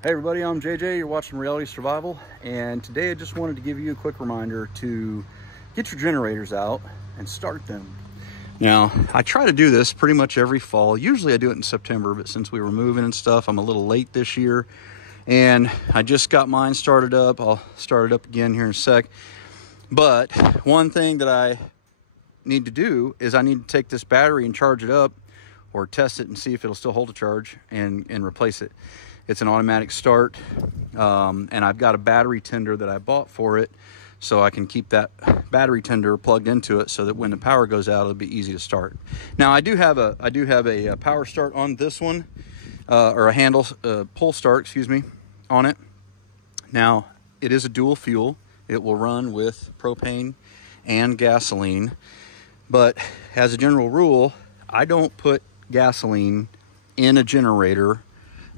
Hey everybody, I'm JJ, you're watching Reality Survival, and today I just wanted to give you a quick reminder to get your generators out and start them. Now, I try to do this pretty much every fall. Usually I do it in September, but since we were moving and stuff, I'm a little late this year, and I just got mine started up. I'll start it up again here in a sec. But one thing that I need to do is I need to take this battery and charge it up, or test it and see if it'll still hold a charge, and replace it. It's an automatic start, and I've got a battery tender that I bought for it, so I can keep that battery tender plugged into it so that when the power goes out, it'll be easy to start. Now, I do have a power start on this one, or a handle pull start, excuse me, on it. Now, it is a dual fuel. It will run with propane and gasoline, but as a general rule, I don't put gasoline in a generator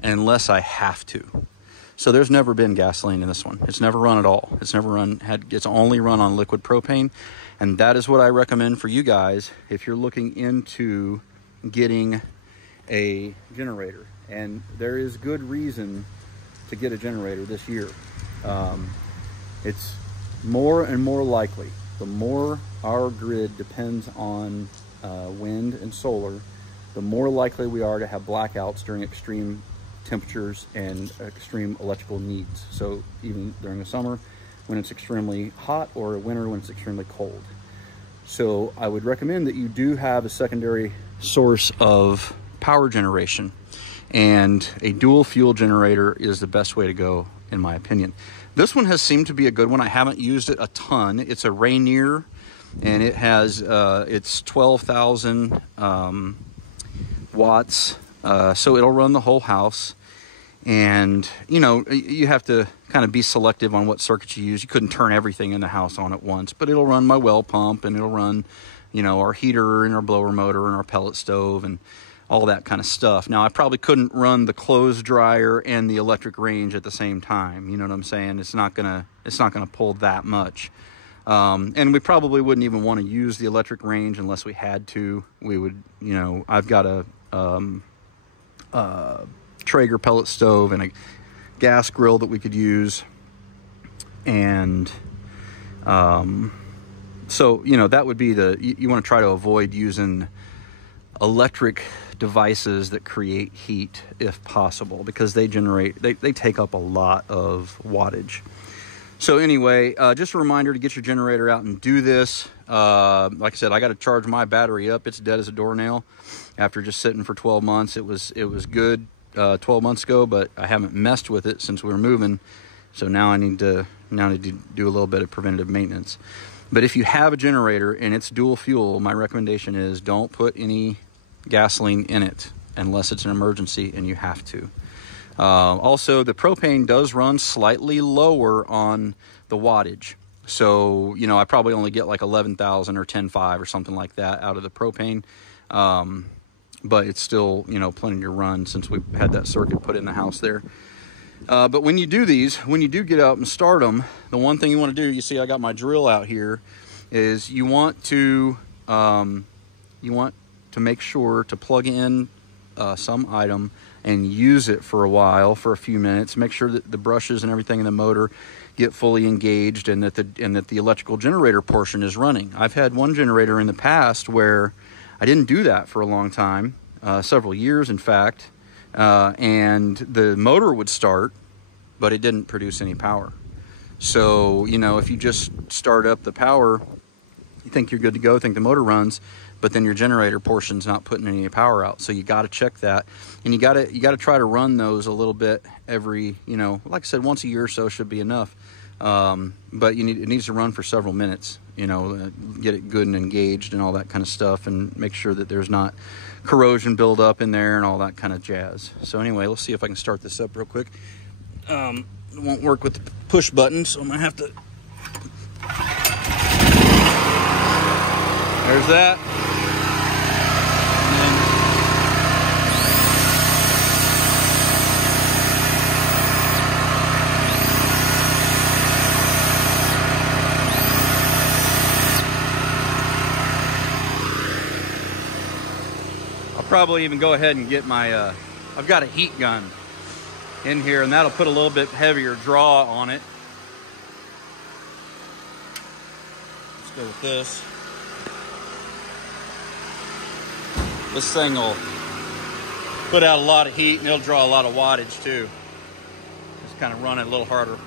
unless I have to. So there's never been gasoline in this one. It's never run at all. It's only run on liquid propane. And that is what I recommend for you guys if you're looking into getting a generator. And there is good reason to get a generator this year. It's more and more likely, the more our grid depends on wind and solar, the more likely we are to have blackouts during extreme temperatures and extreme electrical needs. So even during the summer when it's extremely hot, or winter when it's extremely cold. So I would recommend that you do have a secondary source of power generation, and a dual fuel generator is the best way to go in my opinion. This one has seemed to be a good one. I haven't used it a ton. It's a Rainier, and it has it's 12,000 watts. So it'll run the whole house, and you have to kind of be selective on what circuits you use. You couldn't turn everything in the house on at once, but it'll run my well pump, and it'll run our heater and our blower motor and our pellet stove and all that kind of stuff. Now, I probably couldn't run the clothes dryer and the electric range at the same time. You know what I'm saying? It's not gonna pull that much. And we probably wouldn't even want to use the electric range unless we had to. We would, I've got a Traeger pellet stove and a gas grill that we could use, and so that would be you want to try to avoid using electric devices that create heat if possible, because they take up a lot of wattage. So anyway, just a reminder to get your generator out and do this. Like I said, I got to charge my battery up. It's dead as a doornail after just sitting for 12 months. It was good 12 months ago, but I haven't messed with it since we were moving. So now I need to do a little bit of preventative maintenance. But if you have a generator and it's dual fuel, my recommendation is don't put any gasoline in it unless it's an emergency and you have to. Also, the propane does run slightly lower on the wattage. So, I probably only get like 11,000 or 10.5 or something like that out of the propane. But it's still, plenty to run since we had that circuit put in the house there. But when you do get out and start them, the one thing you want to do, you see I got my drill out here, is you want to make sure to plug in some item and use it for a while, for a few minutes. Make sure that the brushes and everything in the motor get fully engaged, and that the electrical generator portion is running. I've had one generator in the past where I didn't do that for a long time, several years in fact, and the motor would start, but it didn't produce any power. So if you just start up the power, you think you're good to go, think the motor runs, but then your generator portion's not putting any power out. So you got to check that, and you got to try to run those a little bit every, like I said, once a year or so should be enough. But it needs to run for several minutes, get it good and engaged and all that kind of stuff, and make sure that there's not corrosion buildup in there and all that kind of jazz. So anyway, let's see if I can start this up real quick. It won't work with the push button, so I'm gonna have to. There's that. I'll probably even go ahead and get my, I've got a heat gun. in here, and that'll put a little bit heavier draw on it. Let's go with this. This thing will put out a lot of heat and it'll draw a lot of wattage too. Just kind of run it a little harder.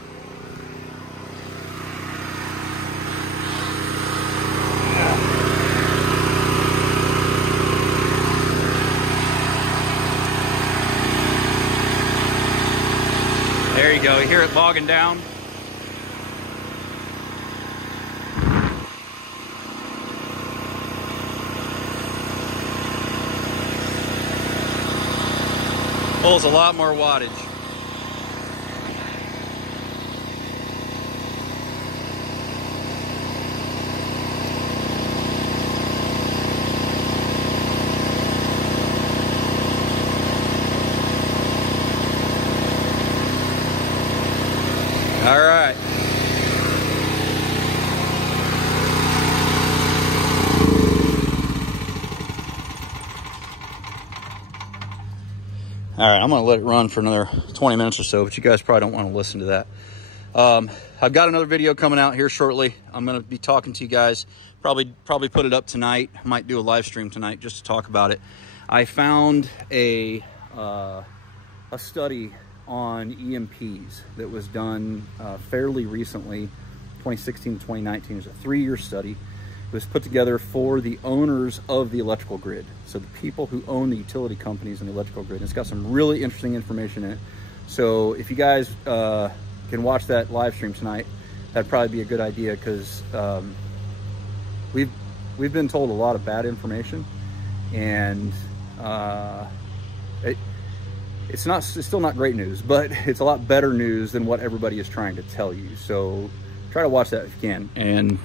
There you go, you hear it bogging down? Pulls a lot more wattage. All right. All right, I'm gonna let it run for another 20 minutes or so, but you guys probably don't want to listen to that. I've got another video coming out here shortly. I'm gonna be talking to you guys, probably put it up tonight. I might do a live stream tonight just to talk about it. I found a study on EMPs that was done fairly recently, 2016 to 2019. It was a 3-year study. It was put together for the owners of the electrical grid. So the people who own the utility companies and the electrical grid. And it's got some really interesting information in it. So if you guys can watch that live stream tonight, that'd probably be a good idea, because we've been told a lot of bad information, and it's still not great news, but it's a lot better news than what everybody is trying to tell you. So try to watch that if you can. And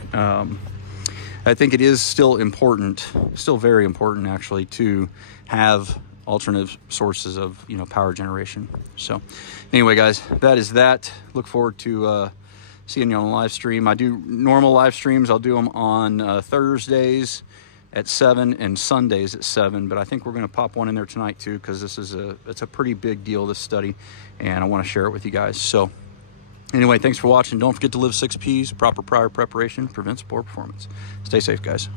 I think it is still important, still very important actually, to have alternative sources of, you know, power generation. So anyway, guys, that is that. Look forward to seeing you on the live stream. I do normal live streams. I'll do them on Thursdays at 7 and Sundays at 7, but I think we're going to pop one in there tonight too, because it's a pretty big deal, this study, and I want to share it with you guys. So anyway, thanks for watching. Don't forget to live 6 P's. Proper prior preparation prevents poor performance. Stay safe, guys.